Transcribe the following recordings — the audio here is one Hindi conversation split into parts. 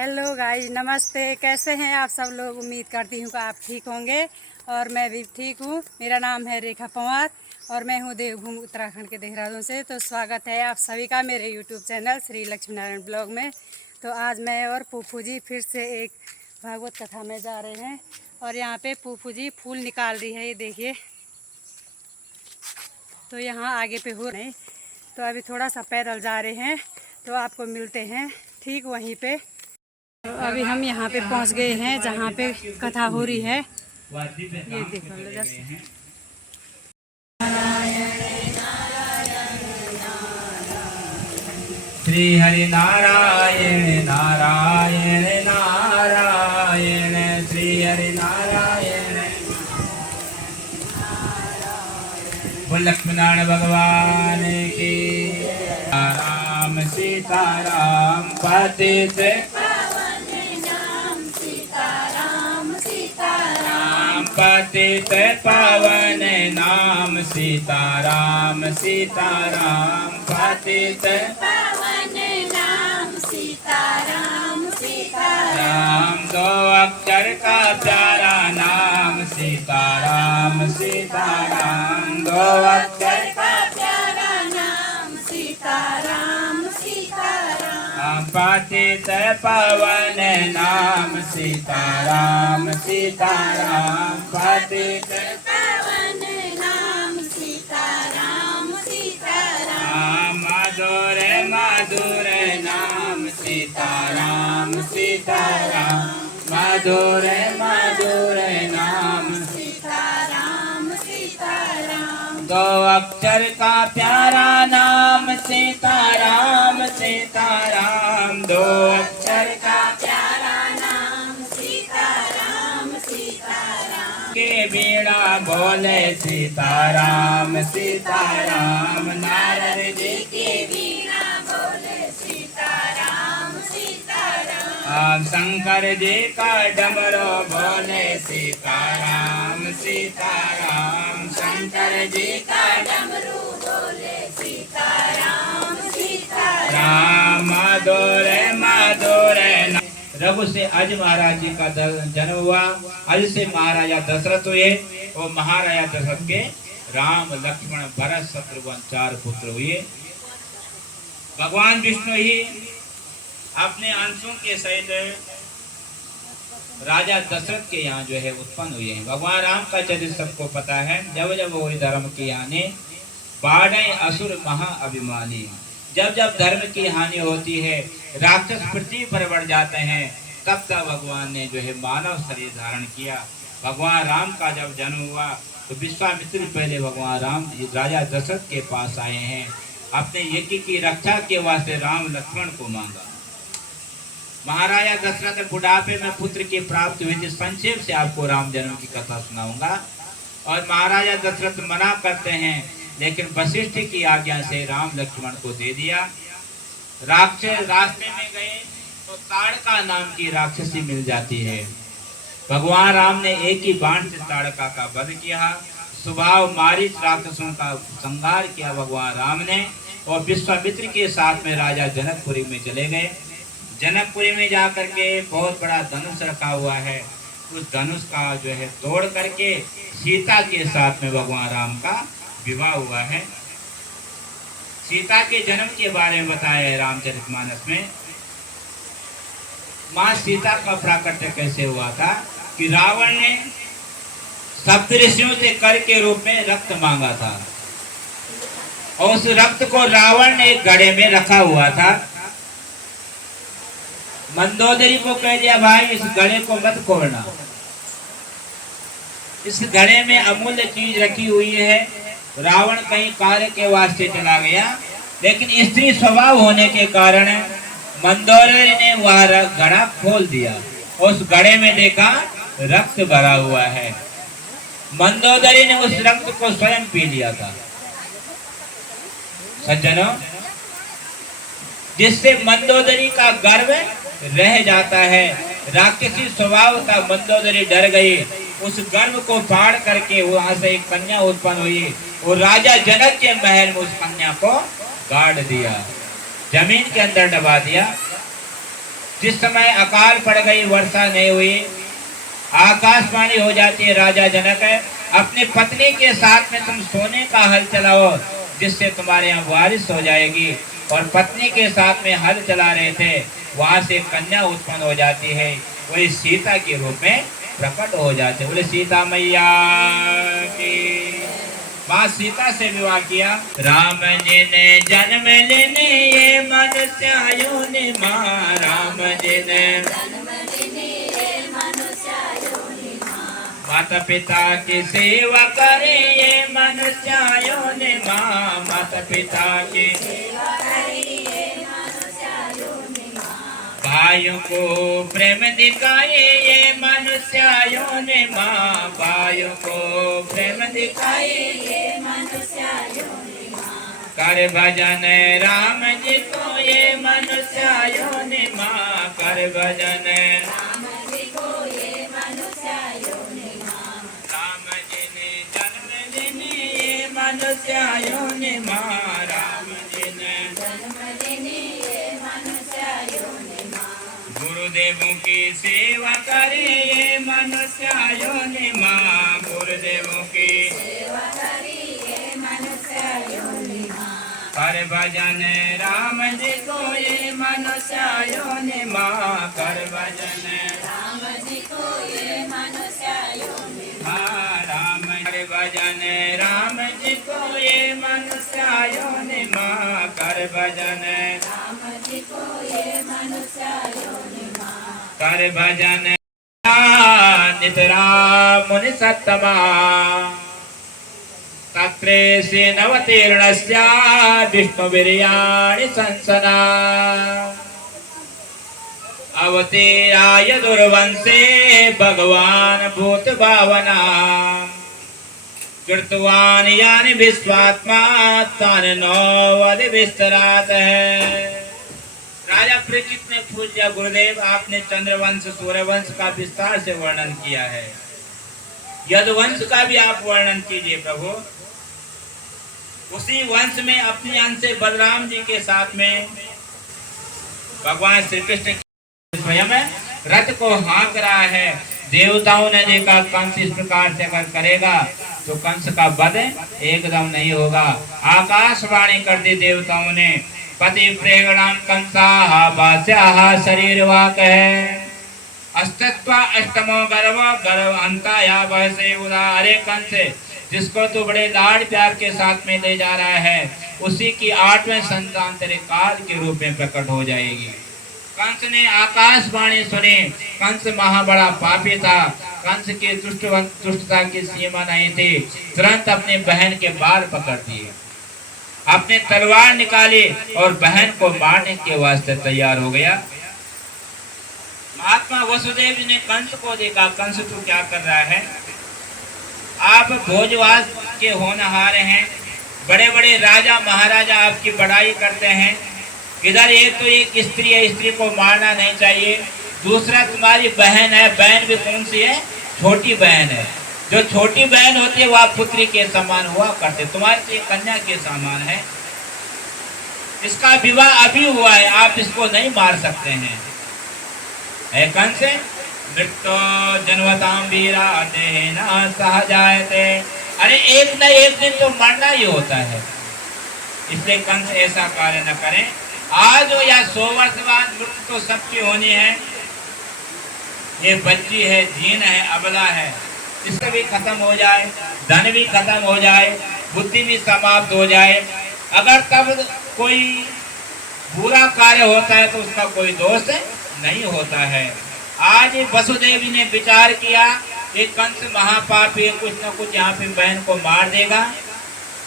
हेलो गाइस, नमस्ते। कैसे हैं आप सब लोग? उम्मीद करती हूँ कि आप ठीक होंगे और मैं भी ठीक हूँ। मेरा नाम है रेखा पंवार और मैं हूँ देवभूमि उत्तराखंड के देहरादून से। तो स्वागत है आप सभी का मेरे YouTube channel Shri Lakshmi Narayan blog में। तो आज मैं और फूफू जी फिर से एक भागवत कथा में जा रहे हैं और यहाँ पे फूफू जी फूल निकाल रही है, ये देखिए। तो यहाँ आगे पे हो रहे, तो अभी थोड़ा सा पैदल जा रहे हैं, तो आपको मिलते हैं ठीक वहीं पे। तो अभी हम यहाँ पे पहुँच गए हैं जहाँ पे कथा हो रही है। ये देखो श्री हरि नारायण नारायण नारायण श्री हरि नारायण। बोल लक्ष्मीनारायण भगवान की। राम सीताराम पतित पतित पावन नाम सीताराम सीताराम पतित पावन नाम सीताराम सीताराम। दो अक्षर का प्यारा नाम सीताराम सीताराम। दो अक्षर का प्यारा नाम सीताराम सीताराम। पतित पावन नाम सीताराम सीताराम पतित पावन नाम सीताराम सीताराम। मधुर मधुर नाम सीताराम सीताराम। मधुर मधुर नाम सीताराम सीताराम। दो अक्षर का प्यारा नाम सीताराम सीताराम। दो अक्षर का प्यारा नाम सीताराम सीताराम। के बीड़ा बोले सीताराम सीताराम। नारद जी के बीना बोले सीताराम सीताराम। शंकर जी का डमरू बोले सीताराम सीताराम। शंकर जी का डमरू बोले सीताराम सीताराम। राम मधुर मधुर। रघु से आज महाराज जी का जन्म हुआ। आज से महाराजा दशरथ हुए और महाराजा दशरथ के राम लक्ष्मण भरत शत्रुघ्न 4 पुत्र हुए। भगवान विष्णु ही अपने अंशों के सहित राजा दशरथ के यहाँ जो है उत्पन्न हुए हैं। भगवान राम का चरित्र सबको पता है। जब जब वो धर्म की हानि बाढ़े असुर महा अभिमानी। जब जब धर्म की हानि होती है, राक्षस पृथ्वी पर बढ़ जाते हैं, तब तक भगवान ने जो है मानव शरीर धारण किया। भगवान राम का जब जन्म हुआ तो विश्वामित्र पहले भगवान राम राजा दशरथ के पास आए हैं। अपने यज्ञ की रक्षा के वास्ते राम लक्ष्मण को मांगा। महाराजा दशरथ बुढ़ापे में पुत्र की प्राप्ति हुई थी। संक्षेप से आपको राम जन्म की कथा सुनाऊंगा। और महाराजा दशरथ मना करते हैं, लेकिन वशिष्ठ की आज्ञा से राम लक्ष्मण को दे दिया। राक्षस रास्ते में गए तो ताड़का नाम की राक्षसी मिल जाती है। भगवान राम ने एक ही बाण से ताड़का का वध किया। स्वभाव मारीच राक्षसों का संहार किया भगवान राम ने। और विश्वामित्र के साथ में राजा जनकपुरी में चले गए। जनकपुरी में जाकर के बहुत बड़ा धनुष रखा हुआ है। उस धनुष का जो है तोड़ करके सीता के साथ में भगवान राम का विवाह हुआ है। सीता के जन्म के बारे में बताया है रामचरितमानस में। मां सीता का प्राकट्य कैसे हुआ था कि रावण ने सप्तऋषियों से कर के रूप में रक्त मांगा था और उस रक्त को रावण ने एक घड़े में रखा हुआ था। मंदोदरी को कह दिया, भाई इस घड़े को मत खोलना, इस घड़े में अमूल्य चीज रखी हुई है। रावण कहीं कार्य के वास्ते चला गया, लेकिन स्त्री स्वभाव होने के कारण मंदोदरी ने वह घड़ा खोल दिया। उस घड़े में देखा रक्त भरा हुआ है। मंदोदरी ने उस रक्त को स्वयं पी लिया था। सज्जनों, जिससे मंदोदरी का गर्व रह जाता है। राक्षसी स्वभाव का मंदोदरी डर गई। उस गर्भ को फाड़ करके वहां से एक कन्या उत्पन्न हुई और राजा जनक के महल में उस कन्या को गाड़ दिया, जमीन के अंदर दबा दिया। जिस समय अकाल पड़ गई, वर्षा नहीं हुई, आकाशवाणी हो जाती है, राजा जनक अपनी पत्नी के साथ में तुम सोने का हल चलाओ जिससे तुम्हारे यहाँ बारिश हो जाएगी। और पत्नी के साथ में हल चला रहे थे, वहां से कन्या उत्पन्न हो जाती है, वही सीता के रूप में प्रकट हो जाते। बोले सीता मैया की। माँ सीता से विवाह किया। राम जी ने जन्म लेने ये मनुष्यों ने माँ, राम जी ने माता पिता की सेवा करे ये मनुष्यों ने माँ, माता पिता की भाइयों को प्रेम दिखाए ये मनुष्यों ने माँ, भाइयों को प्रेम दिखाए ये मनुष्यों ने माँ। कर भजन राम जी को ये मनुष्यों ने माँ, कर भजन राम जी को ये मनुष्यों ने माँ। राम जी ने जन्म लेने ये मनुष्यों ने माँ, राम जी ने जन्म लेने ये मनुष्यों ने माँ। गुरुदेवों की सेवा करे ये मनुष्यों ने माँ, गुरुदेवों की सेवा करे ये मनुष्यों ने माँ। कर भजन राम जी को ये मनुष्यों ने माँ, कर भजन राम जी को ये मनुष्यों ने माँ, राम कर भजन राम जी को ये मनुष्यों ने माँ, कर भजन राम जी को ये मनुष्यों ने माँ। कर भजन नितरा मुनि सत्तमा तत्रे से नवतीर्णस्य विष्णुवीर्याणि संसना अवतीराय दुर्वंशे भगवान भूत भावना कृतवान यानि विश्वात्मा तान नौवद विस्तरात है। राजा परीक्षित ने पूछ लिया, गुरुदेव आपने चंद्रवंश सूर्यवंश का विस्तार से वर्णन किया है, यदुवंश का भी आप वर्णन कीजिए प्रभु। उसी वंश में अपने अंश से बलराम जी के साथ में भगवान श्री कृष्ण स्वयं रथ को हाँक रहा है। देवताओं ने देखा कंस इस प्रकार से अगर करेगा तो कंस का वध एकदम नहीं होगा। आकाशवाणी कर दी देवताओं ने, पति प्रेगणाम कंसा बास्या शरीर वाक है अस्तित्व अष्टमो गर्व गर्व अंता या वह से उदा। अरे कंस, जिसको तू बड़े लाड प्यार के साथ में ले जा रहा है, उसी की 8वें संतान तेरे काल के रूप में प्रकट हो जाएगी। कंस ने आकाशवाणी सुनी। कंस महाबड़ा पापी था, कंस की दुष्टता की सीमा नहीं थी। तुरंत अपनी बहन के बाल पकड़ दिए, अपने तलवार निकाली और बहन को मारने के वास्ते तैयार हो गया। महात्मा वसुदेव जी ने कंस को देखा, कंस तू क्या कर रहा है? आप भोजवास के होनहार हैं, बड़े बड़े राजा महाराजा आपकी बड़ाई करते हैं। इधर एक तो एक स्त्री है, स्त्री को मारना नहीं चाहिए। दूसरा तुम्हारी बहन है, बहन भी कौन सी है? छोटी बहन है। जो छोटी बहन होती है वह पुत्री के समान हुआ करते, तुम्हारी तो कन्या के समान है। इसका विवाह अभी हुआ है, आप इसको नहीं मार सकते हैं। कंस मृत्यु जन्मताम वीरा देना सहजायते। अरे एक न एक दिन तो मरना ही होता है, इसलिए कंस ऐसा कार्य न करें। आज हो या 100 वर्ष बाद मृत्यु तो सबकी होनी है। ये बच्ची है, जीन है, अबला है, इससे भी खत्म हो जाए, धन भी खत्म हो जाए, बुद्धि भी समाप्त हो जाए। अगर तब कोई बुरा कार्य होता है तो उसका कोई दोष नहीं होता है। आज वसुदेव ने विचार किया कि कंस महापापी कुछ न कुछ यहाँ पे बहन को मार देगा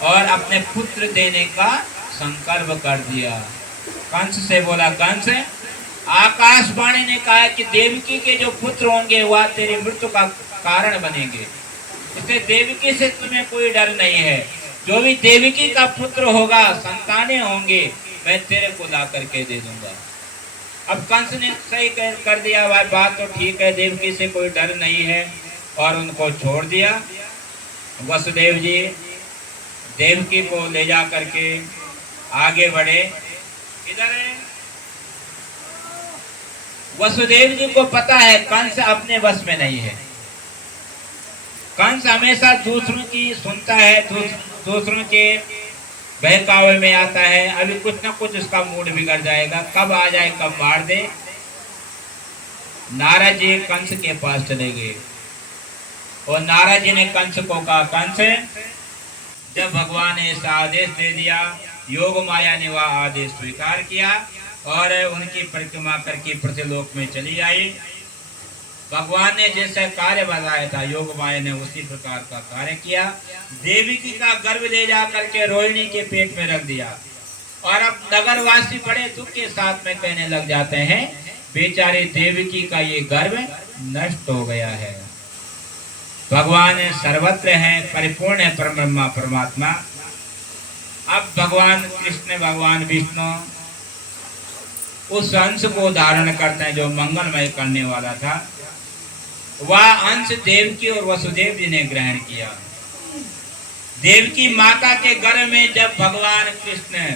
और अपने पुत्र देने का संकल्प कर दिया। कंस से बोला, कंस, आकाशवाणी ने कहा कि देवकी के जो पुत्र होंगे वह तेरी मृत्यु का कारण बनेंगे, इसलिए देवकी से तुम्हें कोई डर नहीं है। जो भी देवकी का पुत्र होगा, संतानें होंगे, मैं तेरे को ला करके दे दूंगा। अब कंस ने सही कर दिया, भाई बात तो ठीक है, देवकी से कोई डर नहीं है, और उनको छोड़ दिया। वसुदेव जी देवकी को ले जा करके आगे बढ़े। इधर वसुदेव जी को पता है कंस अपने वश में नहीं है। कंस हमेशा दूसरों की सुनता है, दूसरों के बहकावे में आता है। अभी कुछ ना कुछ उसका मूड बिगड़ जाएगा, कब आ जाए कब मार दे। नारद जी कंस के पास चले गए और नारद जी ने कंस को कहा, कंस, जब भगवान ने ऐसा आदेश दे दिया, योग माया ने वह आदेश स्वीकार किया और उनकी परिक्रमा करके पृथ्वीलोक में चली आई। भगवान ने जैसा कार्य बताया था, योग माया ने उसी प्रकार का कार्य किया। देवकी का गर्भ ले जा करके रोहिणी के पेट में रख दिया और अब नगरवासी बड़े दुख के साथ में कहने लग जाते हैं, बेचारे देवकी का ये गर्भ नष्ट हो गया है। भगवान सर्वत्र है, परिपूर्ण है, परब्रह्मा परमात्मा। अब भगवान कृष्ण, भगवान विष्णु उस अंश को धारण करते हैं जो मंगलमय करने वाला था। वह अंश देवकी और वसुदेव जी ने ग्रहण किया। देवकी माता के गर्भ में जब भगवान कृष्ण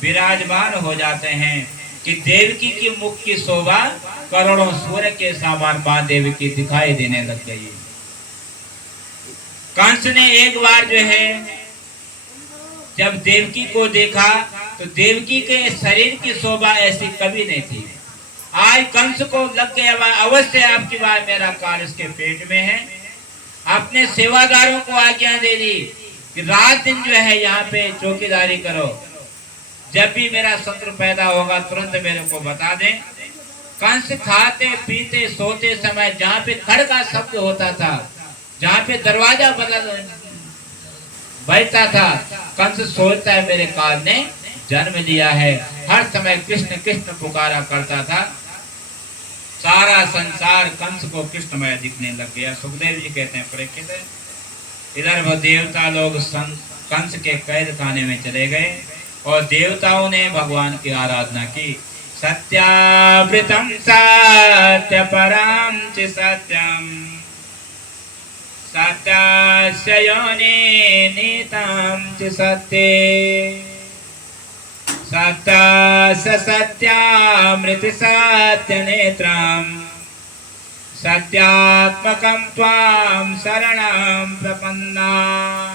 विराजमान हो जाते हैं कि देवकी की मुख की शोभा करोड़ों सूर्य के समान मां देवकी दिखाई देने लग गई। कंस ने एक बार जो है जब देवकी को देखा तो देवकी के शरीर की शोभा ऐसी कभी नहीं थी। आज कंस को लग गया, अवश्य आपकी बात, मेरा काल इसके पेट में है। अपने सेवादारों को आज्ञा दे दी कि रात दिन जो है यहाँ पे चौकीदारी करो, जब भी मेरा शत्रु पैदा होगा तुरंत मेरे को बता दें। कंस खाते पीते सोते समय जहाँ पे खड़ का शब्द होता था, जहाँ पे दरवाजा बजता था, कंस सोचता है मेरे काल ने जन्म लिया है। हर समय कृष्ण कृष्ण पुकारा करता था। सारा संसार कंस को कृष्णमय दिखने लग गया। सुखदेव जी कहते हैं, परीक्षित, इधर वो देवता लोग कंस के कैद खाने में चले गए और देवताओं ने भगवान की आराधना की। सत्यावृतम सत्य परम च सत्यम सत्यस्य योनि नीतम च सत्ये सत्यस्य सत्यामृत सत्य नेत्रम सत्यात्मकम त्वाम शरणम प्रपन्ना।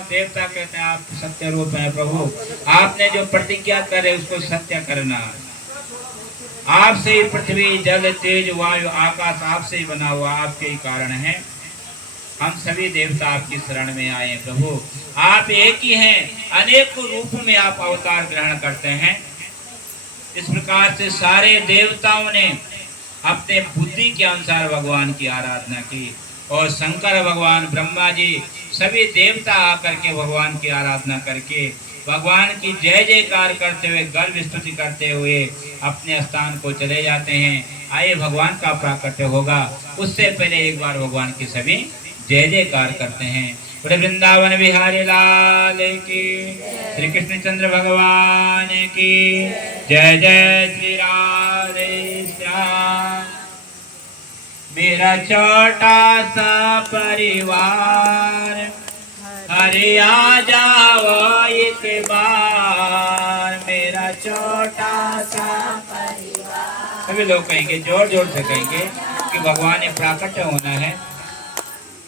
देवता कहते हैं, आप सत्य रूप हैं प्रभु, आपने जो प्रतिज्ञा करे उसको सत्य करना। आपसे ही पृथ्वी जल तेज वायु आकाश आपसे ही बना हुआ, आपके ही कारण है। हम सभी देवता आपकी शरण में आए हैं प्रभु। आप एक ही हैं, अनेक रूप में आप अवतार ग्रहण करते हैं। इस प्रकार से सारे देवताओं ने अपने बुद्धि के अनुसार भगवान की आराधना की और शंकर भगवान, ब्रह्मा जी, सभी देवता आकर के भगवान की आराधना करके भगवान की जय जयकार करते हुए, गर्व स्तुति करते हुए अपने स्थान को चले जाते हैं। आइए भगवान का प्राकट्य होगा, उससे पहले एक बार भगवान की सभी जय जयकार करते हैं। पूरे वृंदावन बिहारी लाल की, श्री कृष्ण चंद्र भगवान की जय। जय श्री राधे श्याम। मेरा छोटा सा परिवार, हरे आ जाओ एक बार। मेरा छोटा सा परिवार, सभी लोग कहेंगे, जोर जोर से कहेंगे कि भगवान ने प्राकट्य होना है।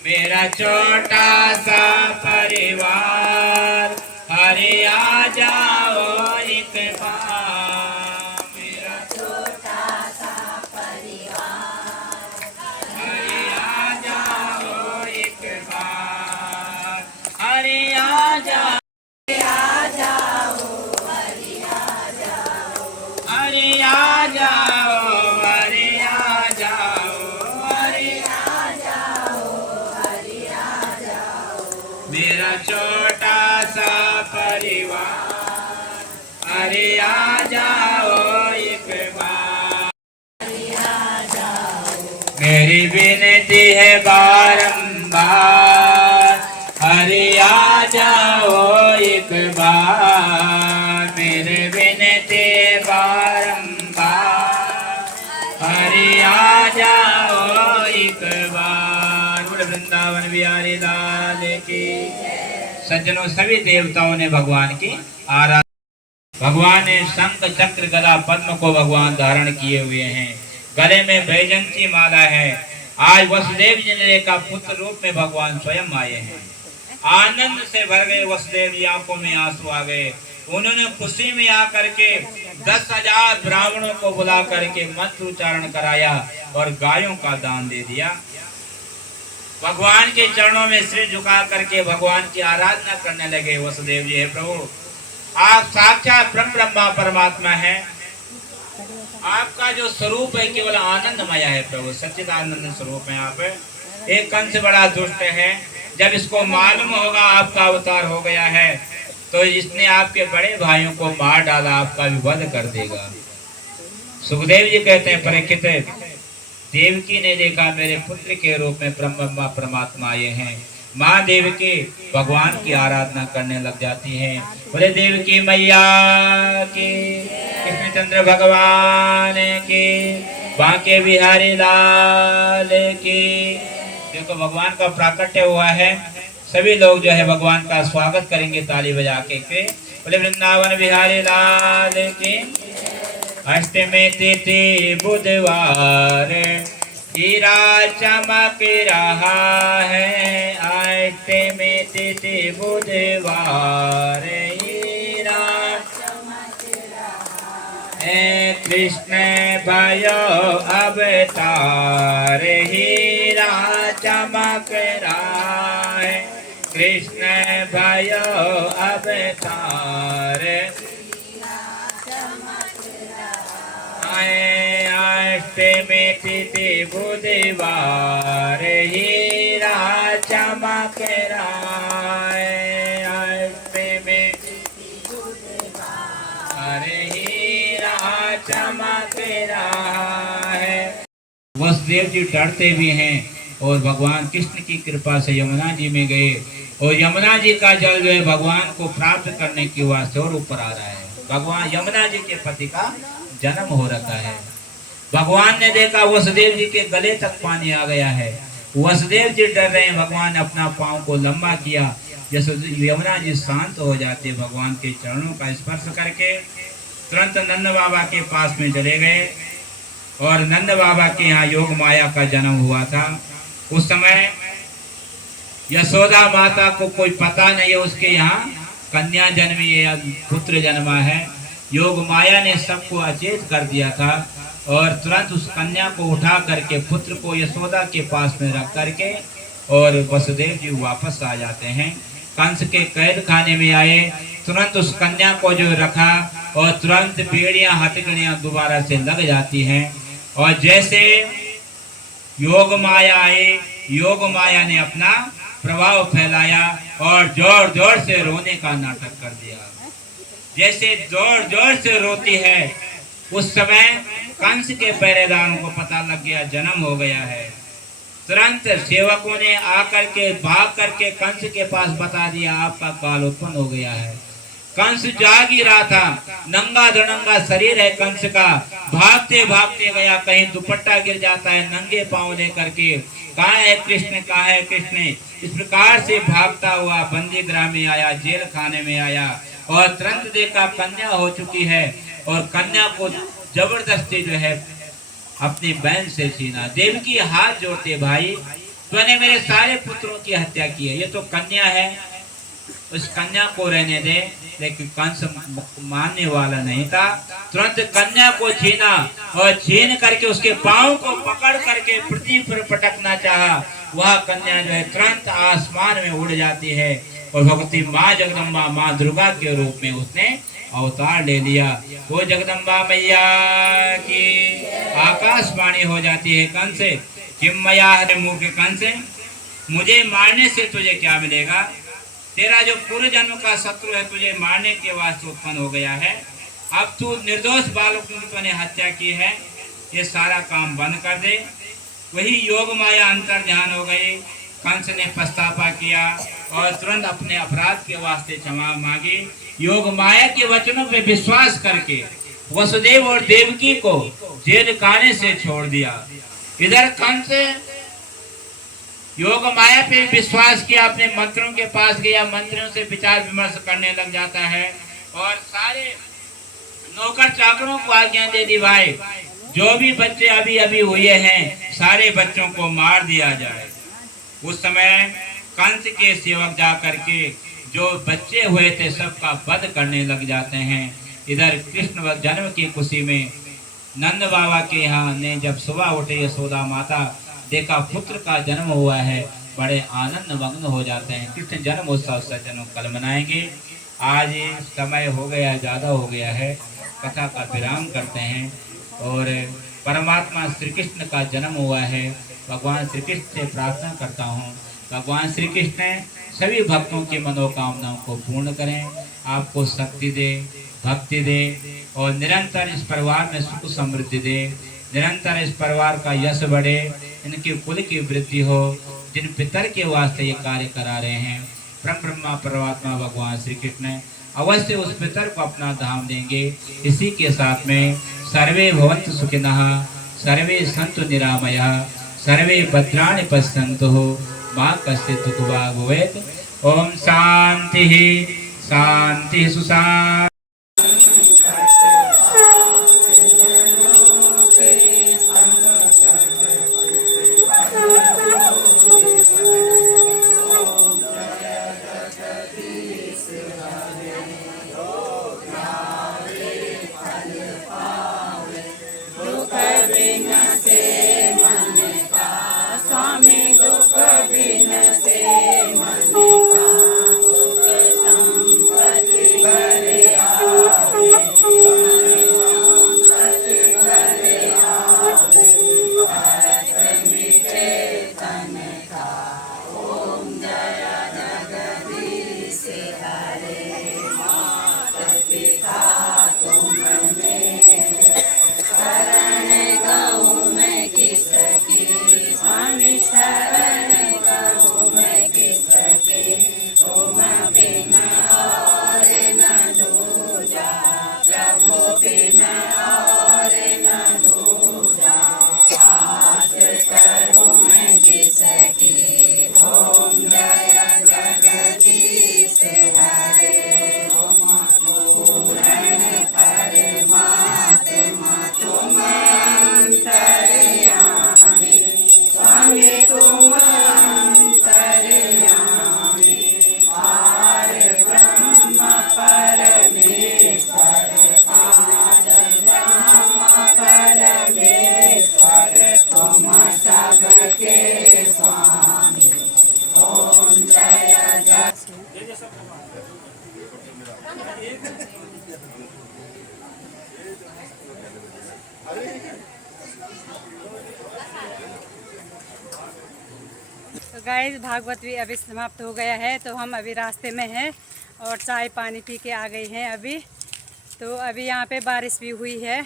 मेरा छोटा सा परिवार, हरे आ जाओ एक बार। मेरा छोटा सा परिवार, हरे आ जाओ एक बार। हरे आ जाओ, हरे आ जाओ, हरे आ जाओ, हरे आ जाओ, हरे आ जाओ, हरे आ जाओ। मेरा छोटा सा परिवार, अरे आ जाओ एक बार। अरे आ जाओ। मेरी विनती है बारंबार, अरे आ जाओ एक बार। मेरे विनती बारंबार, अरे आ जाओ एक बार। वृंदावन बिहारी लाल की। सज्जनों, सभी देवताओं ने भगवान की आराधना। भगवान ने शंख चक्र गदा पद्म को भगवान धारण किए हुए हैं। गले में बैजंती माला है। आज वसुदेव जी ने देखा पुत्र रूप में भगवान स्वयं आए हैं। आनंद से भर गए वसुदेव जी, आंखों में आंसू आ गए। उन्होंने खुशी में आकर के 10,000 ब्राह्मणों को बुला करके मंत्र उच्चारण कराया और गायों का दान दे दिया। भगवान के चरणों में सिर झुका करके भगवान की आराधना करने लगे। वसुदेव जी, हे प्रभु, आप साक्षात ब्रह्मा परमात्मा हैं। आपका जो स्वरूप है केवल आनंदमय है प्रभु, सच्चिदानंद स्वरूप है आप। एक कंस बड़ा दुष्ट है, जब इसको मालूम होगा आपका अवतार हो गया है तो इसने आपके बड़े भाइयों को मार डाला, आपका भी वध कर देगा। सुखदेव जी कहते हैं, परीक्षित, देवकी ने देखा मेरे पुत्र के रूप में ब्रह्मा परमात्मा आए हैं। माँ देवकी भगवान की आराधना करने लग जाती हैं। बोले देवकी मैया की, कृष्णचंद्र भगवान की, बांके बिहारी लाल की। देखो भगवान का प्राकट्य हुआ है। सभी लोग जो है भगवान का स्वागत करेंगे ताली बजा के। बोले वृंदावन बिहारी लाल की। अष्टमी तिथि बुधवार हीरा चमक रहा है। अष्टमी तिथि बुधवार हीरा चमक रहा है। कृष्ण भयो अवतार हीरा चमक रहा है। कृष्ण भयो अवतार अष्टमी तिथि बुधवार हीरा चमक रहा है। अष्टमी बुधवार हीरा चमक रहा है। वसुदेव जी डरते भी हैं और भगवान कृष्ण की कृपा से यमुना जी में गए और यमुना जी का जल जो है भगवान को प्राप्त करने की वास्ते और ऊपर आ रहा है। भगवान यमुना जी के पति का जन्म हो रखा है। भगवान ने देखा वसुदेव जी के गले तक पानी आ गया है। वसुदेव जी डर रहे हैं। भगवान ने अपना पांव को लंबा किया, जैसे यमुना जी शांत हो जाते भगवान के चरणों का स्पर्श करके तुरंत नंद बाबा के पास में चले गए। और नंद बाबा के यहाँ योग माया का जन्म हुआ था। उस समय यशोदा माता को कोई पता नहीं है उसके यहाँ कन्या जन्मी है या पुत्र जन्मा है। योग माया ने सबको अचेत कर दिया था और तुरंत उस कन्या को उठा करके पुत्र को यशोदा के पास में रख करके और वसुदेव जी वापस आ जाते हैं। कंस के कैद खाने में आए, तुरंत उस कन्या को जो रखा और तुरंत बेड़ियां हथकड़ियां दोबारा से लग जाती हैं। और जैसे योग माया आए, योग माया ने अपना प्रभाव फैलाया और जोर जोर से रोने का नाटक कर दिया। जैसे जोर जोर से रोती है उस समय कंस के पहरेदारों को पता लग गया जन्म हो गया है। तुरंत सेवकों ने आकर के भाग करके कंस के पास बता दिया आपका काल उत्पन्न हो गया है। कंस जाग ही रहा था, नंगा धड़ंगा शरीर है कंस का, भागते भागते गया, कहीं दुपट्टा गिर जाता है, नंगे पांव लेकर के कहाँ है कृष्ण, कहाँ है कृष्ण, इस प्रकार से भागता हुआ बंदी गृह में आया, जेल खाने में आया और तुरंत देखा कन्या हो चुकी है और कन्या को जबरदस्ती जो है अपनी बहन से छीना। देवकी हाथ जोड़ते, भाई तूने मेरे सारे पुत्रों की हत्या की है, ये तो कन्या है, उस कन्या को रहने दे। लेकिन कंस मानने वाला नहीं था, तुरंत कन्या को छीना और छीन करके उसके पांव को पकड़ करके पृथ्वी पर पटकना चाहा। वह कन्या जो है तुरंत आसमान में उड़ जाती है और भगवती माँ जगदम्बा माँ दुर्गा के रूप में उसने अवतार ले लिया। वो जगदम्बा मैया की आकाशवाणी हो जाती है, कंस किम मया है मुंह के कंस, मुझे मारने से तुझे क्या मिलेगा, तेरा जो पूर्व जन्म का शत्रु है तुझे मारने के वास्ते उत्पन्न हो गया है। अब तू निर्दोष बालकों की तूने हत्या की है, ये सारा काम बंद कर दे। वही योग माया अंतर ध्यान हो गई। कंस ने पछतावा किया और तुरंत अपने अपराध के वास्ते क्षमा मांगी। योग माया के वचनों पे विश्वास करके वसुदेव और देवकी को जेल खाने से छोड़ दिया। इधर कंस योग माया पे विश्वास किया, अपने मंत्रियों के पास गया, मंत्रियों से विचार विमर्श करने लग जाता है और सारे नौकर चाकरों को आज्ञा दे दी, भाई जो भी बच्चे अभी अभी हुए हैं सारे बच्चों को मार दिया जाए। उस समय कंस के सेवक जा करके जो बच्चे हुए थे सबका वध करने लग जाते हैं। इधर कृष्ण जन्म की खुशी में नंद बाबा के यहाँ ने जब सुबह उठे यशोदा माता देखा पुत्र का जन्म हुआ है, बड़े आनंद मग्न हो जाते हैं। कृष्ण जन्म उत्सव सज्जनों कल मनाएंगे। आज समय हो गया, ज़्यादा हो गया है, कथा का विराम करते हैं। और परमात्मा श्री कृष्ण का जन्म हुआ है। भगवान श्री कृष्ण से प्रार्थना करता हूँ भगवान श्री कृष्ण सभी भक्तों की मनोकामनाओं को पूर्ण करें, आपको शक्ति दे, भक्ति दे और निरंतर इस परिवार में सुख समृद्धि दे। निरंतर इस परिवार का यश बढ़े, इनकी कुल की वृद्धि हो। जिन पितर के वास्ते ये कार्य करा रहे हैं परम ब्रह्मा परमात्मा भगवान श्री कृष्ण अवश्य उस पितर को अपना धाम देंगे। इसी के साथ में सर्वे भवन्तु सुखिनः, सर्वे सन्तु निरामयः, सर्वे भद्राणि पश्यन्तु मा कश्चित् दुःखभाग् भवेत्। ओम शांति शांति सुशांति। तो गाइस भागवत भी अभी समाप्त हो गया है, तो हम अभी रास्ते में हैं और चाय पानी पी के आ गई हैं अभी। तो अभी यहाँ पे बारिश भी हुई है,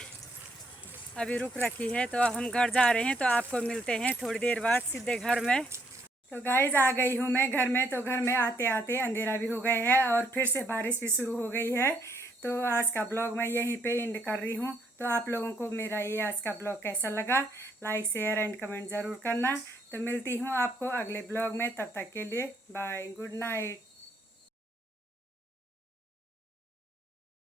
अभी रुक रखी है, तो हम घर जा रहे हैं। तो आपको मिलते हैं थोड़ी देर बाद सीधे घर में। तो गाइस आ गई हूँ मैं घर में। तो घर में आते आते अंधेरा भी हो गया है और फिर से बारिश भी शुरू हो गई है। तो आज का ब्लॉग मैं यहीं पे एंड कर रही हूँ। तो आप लोगों को मेरा ये आज का ब्लॉग कैसा लगा, लाइक शेयर एंड कमेंट ज़रूर करना। तो मिलती हूँ आपको अगले ब्लॉग में, तब तक के लिए बाय, गुड नाइट।